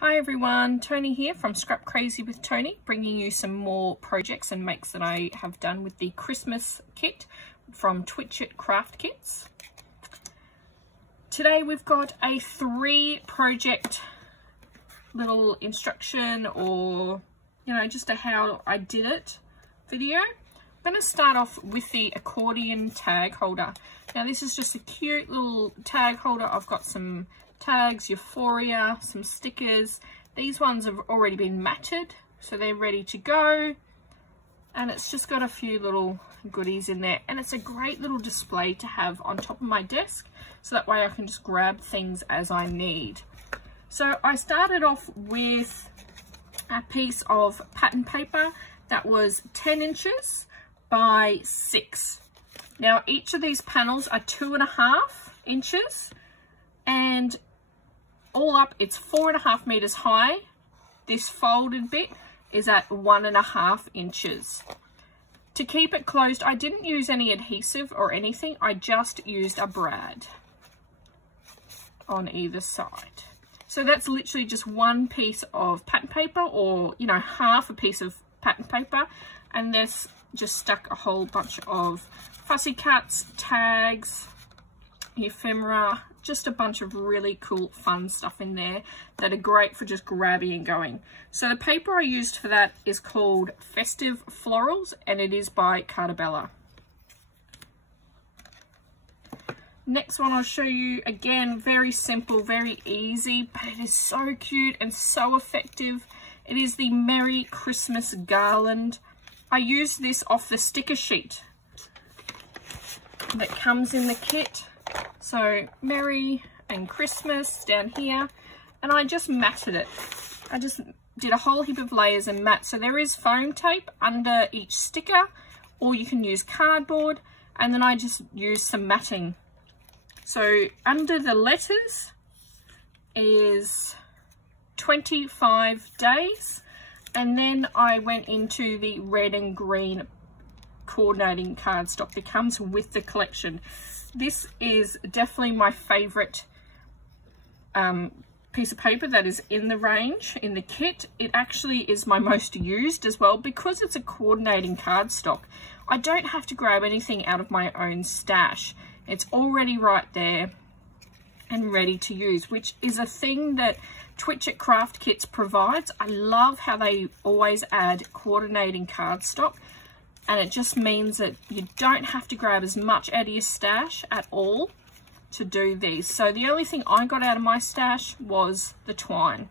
Hi everyone, Toni here from Scrap Crazy with Toni, bringing you some more projects and makes that I have done with the Christmas kit from Twitchit Craft Kits. Today we've got a 3-project little instruction, or just a how I did it video. I'm going to start off with the accordion tag holder. Now this is just a cute little tag holder. I've got some tags, Euphoria, some stickers. These ones have already been matted, so they're ready to go. And it's just got a few little goodies in there. And it's a great little display to have on top of my desk, so that way I can just grab things as I need. So I started off with a piece of pattern paper that was 10 inches by 6. Now each of these panels are 2.5 inches, and all up it's 4.5 meters high. This folded bit is at 1.5 inches. To keep it closed, I didn't use any adhesive or anything. I just used a brad on either side. So that's literally just one piece of pattern paper, or half a piece of pattern paper, and this just stuck a whole bunch of fussy cuts, tags, ephemera, just a bunch of really cool fun stuff in there that are great for just grabbing and going. So the paper I used for that is called Festive Florals, and it is by Cardabella. Next one I'll show you, again, very simple, very easy, but it is so cute and so effective. It is the Merry Christmas Garland. I used this off the sticker sheet that comes in the kit. So Merry and Christmas down here, and I just matted it. I just did a whole heap of layers and mat. So there is foam tape under each sticker, or you can use cardboard, and then I just used some matting. So under the letters is 25 days, and then I went into the red and green coordinating cardstock that comes with the collection. This is definitely my favorite piece of paper that is in the range, in the kit. It actually is my most used as well, because it's a coordinating cardstock. I don't have to grab anything out of my own stash. It's already right there and ready to use, which is a thing that Twitchit Craft Kits provides. I love how they always add coordinating cardstock, and it just means that you don't have to grab as much out of your stash at all to do these. So the only thing I got out of my stash was the twine.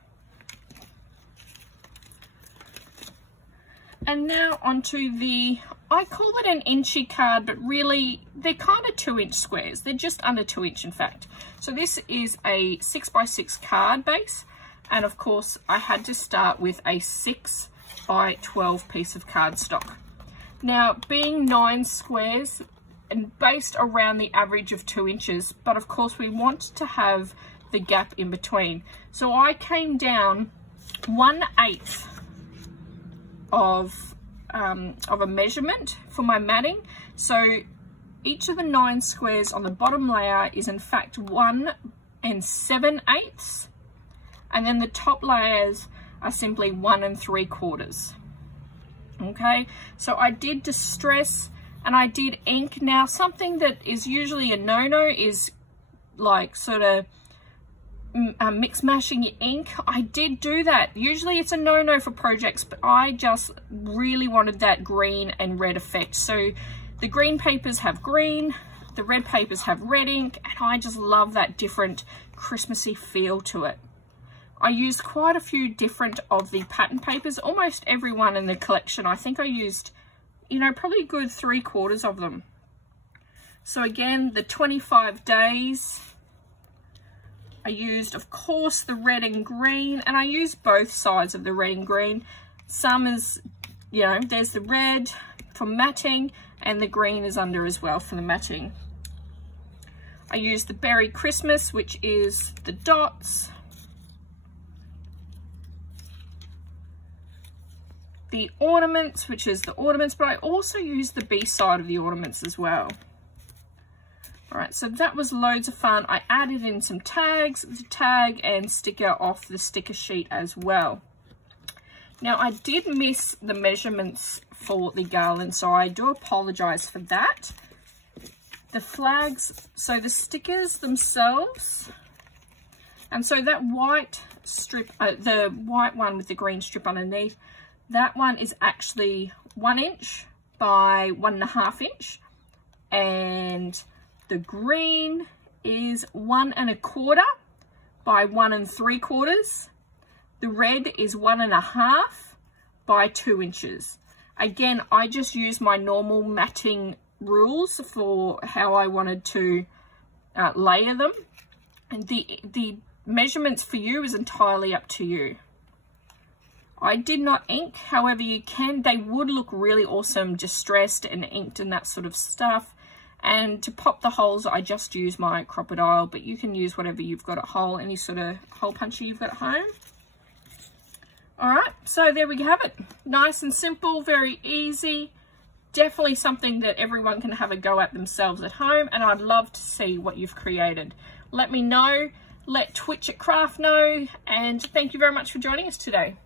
And now onto the, I call it an inchy card, but really they're kind of 2-inch squares. They're just under 2 inch, in fact. So this is a 6x6 card base. And of course I had to start with a 6x12 piece of cardstock. Now, being 9 squares and based around the average of 2 inches, but of course we want to have the gap in between. So I came down 1/8 of a measurement for my matting. So each of the 9 squares on the bottom layer is in fact 1 7/8, and then the top layers are simply 1 3/4. Okay, so I did distress and I did ink. Now something that is usually a no-no is like sort of mix mashing your ink. I did do that. Usually it's a no-no for projects, but I just really wanted that green and red effect. So the green papers have green, the red papers have red ink, and I just love that different Christmassy feel to it. I used quite a few different of the pattern papers, almost every one in the collection. I think I used, probably a good 3/4 of them. So again, the 25 days, I used, of course, the red and green, and I used both sides of the red and green. Some is, there's the red for matting, and the green is under as well for the matting. I used the Berry Christmas, which is the dots. The ornaments, which is the ornaments, but I also use the B side of the ornaments as well. All right, so that was loads of fun. I added in some tags, the tag and sticker off the sticker sheet as well. Now, I did miss the measurements for the garland, so I do apologize for that. The flags, so the stickers themselves, and so that white strip, the white one with the green strip underneath, that one is actually 1 inch by 1.5 inch, and the green is 1 1/4 by 1 3/4. The red is 1.5 by 2 inches. Again, I just use my normal matting rules for how I wanted to layer them. And the measurements for you is entirely up to you. I did not ink, however you can. They would look really awesome distressed and inked and that sort of stuff. And to pop the holes, I just use my crocodile, but you can use whatever you've got at home, any sort of hole puncher you've got at home. All right, so there we have it. Nice and simple, very easy. Definitely something that everyone can have a go at themselves at home, and I'd love to see what you've created. Let me know, let Twitchit Craft know, and thank you very much for joining us today.